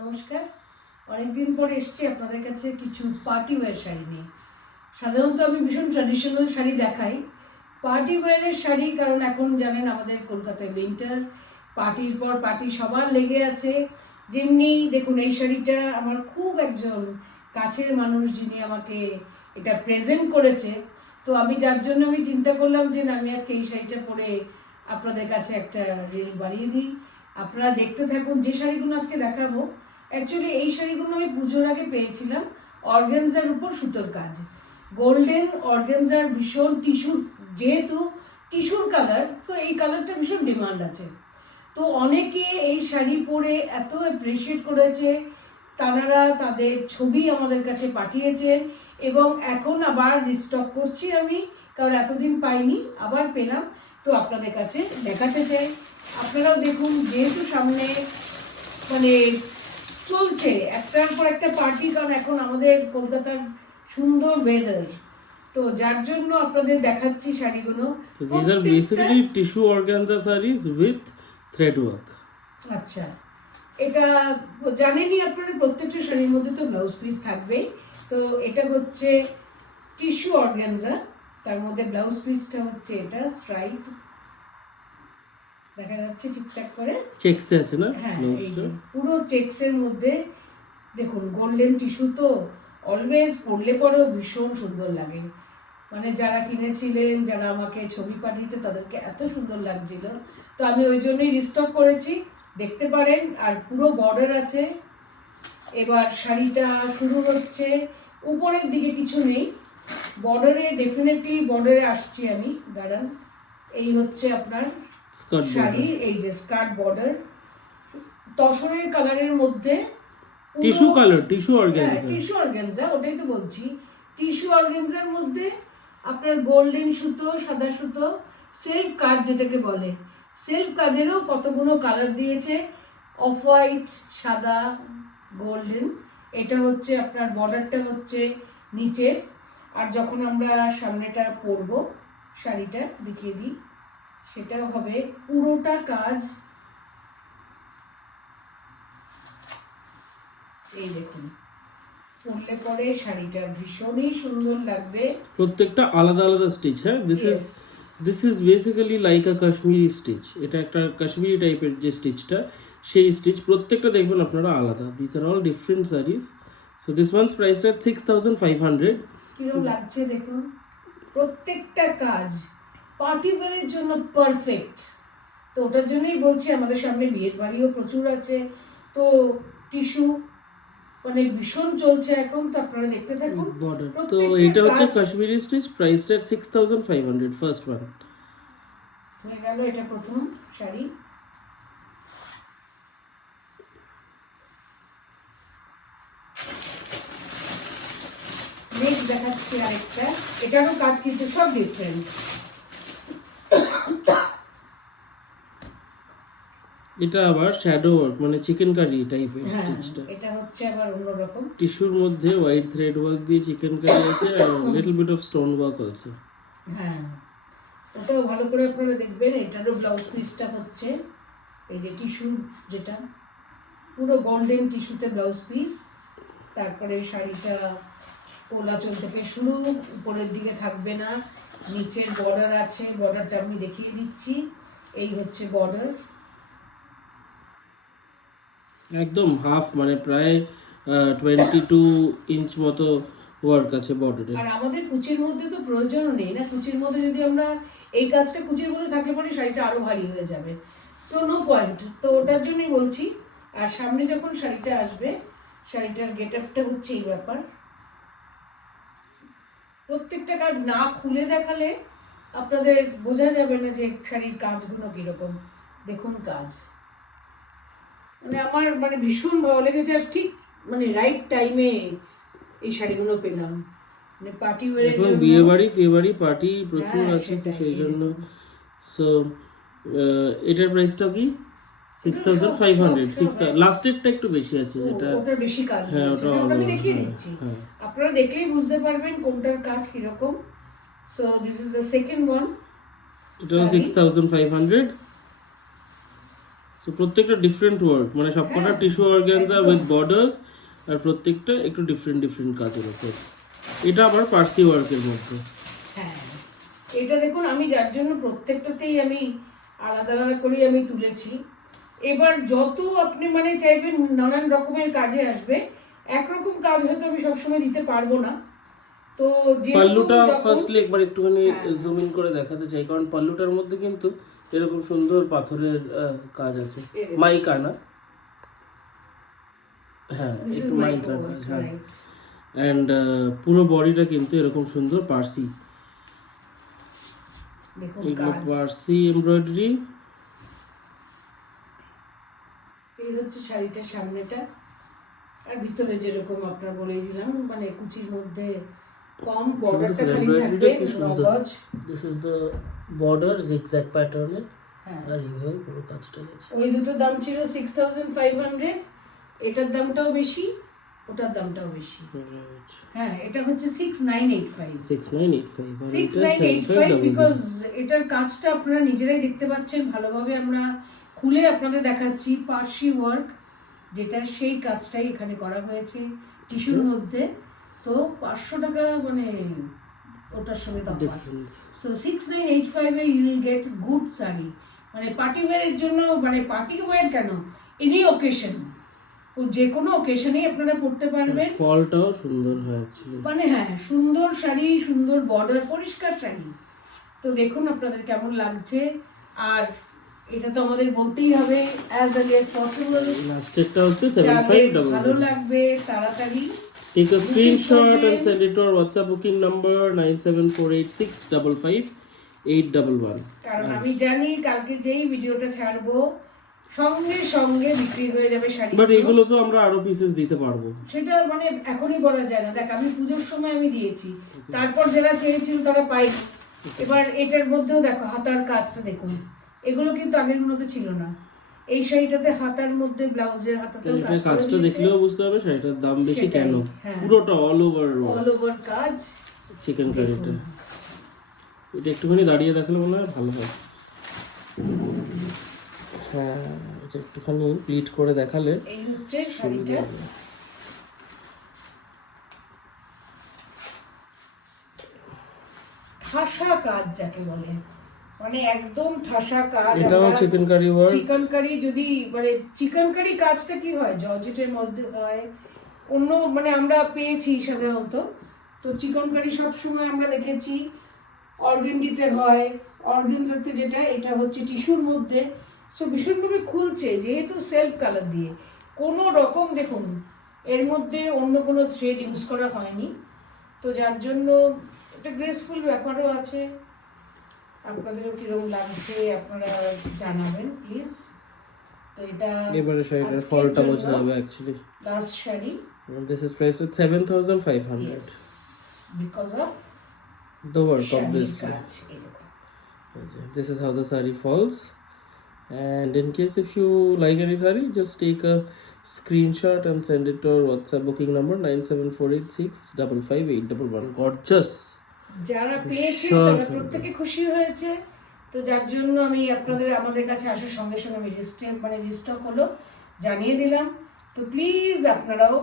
নমস্কার। অনেকদিন পরে এসেছি আপনাদের কাছে কিছু পার্টি ওয়্যার শাড়ি নিয়ে। সাধারণত আমি ভীষণ ট্র্যাডিশনাল শাড়ি দেখাই, পার্টি ওয়্যারের শাড়ি, কারণ এখন জানেন আমাদের কলকাতায় উইন্টার, পার্টির পর পার্টি সবার লেগে আছে। যেমনি দেখুন এই শাড়িটা আমার খুব একজন কাছের মানুষ যিনি আমাকে এটা প্রেজেন্ট করেছে, তো আমি যার জন্য আমি চিন্তা করলাম যে না, আমি আজকে এই শাড়িটা পরে আপনাদের কাছে একটা রিল বানিয়ে দিই। আপনারা দেখতে থাকুন। যে শাড়িগুলো আজকে দেখাবো, অ্যাকচুয়ালি এই শাড়িগুলো আমি পুজোর আগে পেয়েছিলাম অর্গানজার উপর সুতোর কাজ, গোল্ডেন অর্গানজার, ভীষণ টিস্যুর, যেহেতু টিস্যুর কালার, তো এই কালারটা ভীষণ ডিমান্ড আছে। তো অনেকে এই শাড়ি পরে এত অ্যাপ্রিসিয়েট করেছে, তারা তাদের ছবি আমাদের কাছে পাঠিয়েছেন এবং এখন আবার রিস্টক করছি আমি, কারণ এতদিন পাইনি, আবার পেলাম, তো আপনাদের কাছে দেখাতে চাই। আপনারাও দেখুন, যেহেতু সামনে মানে চলছে একটার পর একটা পার্টি, কারণ এখন আমাদের কলকাতার সুন্দর ওয়েদার, তো যার জন্য আপনাদের দেখাচ্ছি শাড়িগুলো। So these are basically tissue organza sarees with thread work. আচ্ছা, এটা জানেনই আপনারা, প্রত্যেকটা শাড়ির মধ্যে তো ব্লাউজ পিস থাকবেই। তো এটা হচ্ছে টিস্যু অর্গানজা, তার মধ্যে ব্লাউজ পিসটা হচ্ছে এটা স্ট্রাইপ, দেখা যাচ্ছে ঠিকঠাক করে, চেকস আছে না? হ্যাঁ এই যে পুরো চেকসের মধ্যে দেখুন, গোল্ডেন টিস্যু, তো অলওয়েজ পরলে পরেও ভীষণ সুন্দর লাগে। মানে যারা কিনেছিলেন, যারা আমাকে ছবি পাঠিয়েছে, তাদেরকে এত সুন্দর লাগছিল, তো আমি ওই জন্যই রিস্টক করেছি, দেখতে পারেন। আর পুরো বর্ডার আছে। এবার শাড়িটা শুরু হচ্ছে, উপরের দিকে কিছু নেই, বর্ডারে, ডেফিনেটলি বর্ডারে আসছি আমি, দাঁড়ান। এই হচ্ছে আপনার শাড়ি, এই যে স্কার্ট বর্ডার, তসরের কালারের মধ্যে, tissue colour, tissue organza, tissue organza, ওটাই তো বলছি। টিস্যু অর্গানজার মধ্যে আপনার গোল্ডেন সুতো, সাদা সুতো, সেলফ কাজ যেটাকে বলে, সেলফ কাজেরও কতগুলো কালার দিয়েছে, অফ হোয়াইট, সাদা, গোল্ডেন। এটা হচ্ছে আপনার বর্ডারটা হচ্ছে নিচের, আর যখন আমরা সামনেটা পরবো, শাড়িটা দেখিয়ে দিই, সেটাও হবে পুরোটা কাজ। এই দেখুন, পরলে পরে শাড়িটা ভীষণই সুন্দর লাগবে। প্রত্যেকটা আলাদা আলাদা স্টিচ। হ্যাঁ, this is basically like a Kashmiri stitch. এটা একটা কাশ্মীরি টাইপের যে স্টিচটা, সেই স্টিচ প্রত্যেকটা দেখবেন আপনারা আলাদা। This are all different saris. So this ones priced at 6500। কিরকম লাগছে দেখুন, প্রত্যেকটা কাজ পার্টি ওয়্যারের জন্য পারফেক্ট। তো ওটার জন্যই বলছি, আমাদের সামনে বিয়ের বাড়িও প্রচুর আছে, তো টিস্যু মানে ভীষণ চলছে এখন, তো আপনারা দেখতে থাকুন। বর্ডার তো এটা হচ্ছে Kashmiri stitch, priced at 6500, first one হয়ে গেল। এটা প্রথম শাড়ি। নেক্সট দেখাচ্ছি আরেকটা, এটারও কাজ কিন্তু সব ডিফারেন্ট। এটা আবার শ্যাডো ওয়ার্ক, মানে চিকেন কারি টাইপের স্টিচটা। এটা হচ্ছে আবার অন্যরকম, টিস্যুর মধ্যে হোয়াইট থ্রেড ওয়ার্ক দিয়ে চিকেন কারি আছে, আর little bit of stone work also. হ্যাঁ ওটাও ভালো করে আপনারা দেখবেন। এটারও ব্লাউজ পিসটা হচ্ছে এই যে টিস্যু, যেটা পুরো গোল্ডেন টিস্যুতে ব্লাউজ পিস। তারপরে শাড়িটা কোলাচল থেকে শুরু, উপরের দিকে থাকবে না, নিচের বর্ডার আছে, বর্ডারটা আমি দেখিয়ে দিচ্ছি। এই হচ্ছে বর্ডার, একদম হাফ, মানে প্রায় 22 ইঞ্চ মতো ওয়ার্ক আছে বর্ডারে। আর আমাদের কুচির মধ্যে তো প্রয়োজনও নেই না, কুচির মধ্যে যদি আমরা এই কাজটা, কুচির মধ্যে থাকলে পরে শাড়িটা আরো ভারী হয়ে যাবে, সো নো পয়েন্ট। তো ওটার জন্যই বলছি। আর সামনে যখন শাড়িটা আসবে, শাড়িটার গেট আপটা হচ্ছে এই ব্যাপার। প্রত্যেকটা কাজ না খুলে দেখালে আপনাদের বোঝা যাবে না যে শাড়ির কাজগুলো কিরকম। দেখুন কাজ, মানে আমার মানে ভীষণ ভালো লেগেছে, আর ঠিক মানে রাইট টাইমে এই শাড়িগুলো পেলাম, মানে পার্টি ওয়্যারের এখন জন্য। বিয়ে বাড়ি পার্টি প্রচুর হ্যাঁ, আছে, তো সেটাই, সেই এই জন্য। দেখুন। সো এটার প্রাইসটা কি? 6500। লাস্টেরটা একটু বেশি আছে, যেটা ওটার বেশি কাজ হ্যাঁ, রয়েছে, ওটা ওটা আমি দেখিয়ে হ্যাঁ, দিচ্ছি, হ্যাঁ। আপনারা দেখলেই বুঝতে পারবেন কোনটার কাজ কিরকম। So this is the second one. এটা 6500। তো প্রত্যেকটা ডিফারেন্ট ওয়ার্ক, মানে সবকটা টিস্যু অর্গানজা উইথ বর্ডার্স, আর প্রত্যেকটা একটু ডিফারেন্ট ডিফারেন্ট কাজের উপর। এটা আবার পার্সি ওয়ার্কের মধ্যে। হ্যাঁ, এটা দেখুন আমি যার জন্য প্রত্যেকটাতেই আমি আলাদা আলাদা করে আমি তুলেছি। এবার যত আপনি মানে চাইবেন নানান রকমের কাজে আসবে, একরকম কাজ হয়তো আমি সবসময় দিতে পারবো না। তো যে পাল্লুটা ফার্স্টলি একবার একটুখানি জুম ইন করে দেখাতে চাই, কারণ পাল্লুটার মধ্যে কিন্তু এরকম সুন্দর পাথরের কাজ আছে, মাইকা না, হ্যাঁ একটু মাইকা কাজ, হ্যাঁ। অ্যান্ড পুরো বডিটা কিন্তু এরকম সুন্দর পার্সি, দেখুন এগুলো পার্সি এমব্রয়ডারি। এই হচ্ছে শাড়িটার সামনেটা, আর ভিতরে যেরকম আপনার বলেই দিলাম, মানে কুচির মধ্যে কম বর্ডারটা খালি থাকবে নগজ। This is the border zigzag প্যাটার্নে, হ্যাঁ, আর এইভাবে পুরো কাজটা আছে। ওই দুটো দাম ছিল 6500, এটার দামটাও বেশি, ওটার দামটাও বেশি। হ্যাঁ, এটা হচ্ছে 6985 6985 বিকজ এটার কাজটা আপনারা নিজেরাই দেখতে পাচ্ছেন ভালোভাবে। আমরা খুলে আপনাদের দেখাচ্ছি পার্সি ওয়ার্ক, যেটা সেই কাজটাই এখানে করা হয়েছে টিস্যুর মধ্যে। তো 500 টাকা মানে ওটার সঙ্গে তফাৎ। So 6985 A you will get good sari, মানে পার্টি ওয়্যারের জন্য, মানে পার্টি ওয়্যার কেন, এনি অকেশন, যে কোনো অকেশনেই আপনারা পড়তে পারবেন। ফলটাও সুন্দর হয় অ্যাকচুয়ালি, মানে হ্যাঁ, সুন্দর শাড়ি, সুন্দর বর্ডার, পরিষ্কার শাড়ি। তো দেখুন আপনাদের কেমন লাগছে। আর এটা তো আমাদের বলতেই হবে অ্যাজ আর্লি অ্যাজ পসিবল, লাস্টেরটা হচ্ছে 7500। ভালো লাগবে তাড়াতাড়ি Take a screenshot and send it to our WhatsApp booking number 974865558811. কারণ আমি জানি কালকে যেই ভিডিওটা ছাড়বো সঙ্গে সঙ্গে বিক্রি হয়ে যাবে শাড়ি। বাট এগুলো তো আমরা আরো পিসেস দিতে পারবো, সেটা মানে এখনই বলা যায় না। দেখ, আমি পুজোর সময় আমি দিয়েছি, তারপর যারা চেয়েছিল তারা পাইনি। এবার এটার মধ্যেও দেখো হাতার কাজটা দেখুন, এগুলো কিন্তু আগের গুলোতে ছিল না। এই শাড়িটাতে হাতার মধ্যে ব্লাউজের হাতাতেও কাজ করা কাজটা দিয়েছে। দেখলেও বুঝতে হবে শাড়িটার দাম বেশি কেন। হ্যাঁ। পুরোটা অল ওভার কাজ চিকেন কারিটা। এটা একটুখানি দাঁড়িয়ে দেখালে মনে হয় ভালো হয়। হ্যাঁ, এটা একটুখানি প্লিট করে দেখালে। এই হচ্ছে শাড়িটা। ঠাসা কাজ যাকে বলে, মানে একদম ঠাসা কাজ। এটাও chicken curry work. Chicken curry, যদি মানে চিকেন কারি কাজটা কি হয়, জর্জেটের মধ্যে হয়, অন্য মানে আমরা পেয়েছি সাধারণত। তো চিকেন কারি সবসময় আমরা দেখেছি অর্গেন্ডিতে হয়, অর্গেনজাতে, যেটা এটা হচ্ছে টিস্যুর মধ্যে। সো ভীষণভাবে খুলছে, যেহেতু সেলফ কালার দিয়ে, কোনো রকম দেখুন এর মধ্যে অন্য কোনো থ্রেড ইউজ করা হয়নি। তো যার জন্য একটা গ্রেসফুল ব্যাপারও আছে। আপনাদেরও কিরকম লাগছে আপনারা জানাবেন প্লিজ। তো এটা এবারে শাড়িটার ফলটা বোঝা যাবে actually. Last sari, This is priced at 7500. yes, because of The work শাড়ির obviously. কাজ। এই দেখুন। This is how the sari falls. And in case if you like any sari, just take a screenshot and send it to our WhatsApp booking number 9748655811. Gorgeous. যারা পেয়েছে Sure, তারা sure. প্রত্যেকে খুশি হয়েছে। তো যার জন্য আমি আমাদের কাছে আসার সঙ্গে সঙ্গে আমি রিস্টক হলো জানিয়ে দিলাম। তো প্লিজ আপনারাও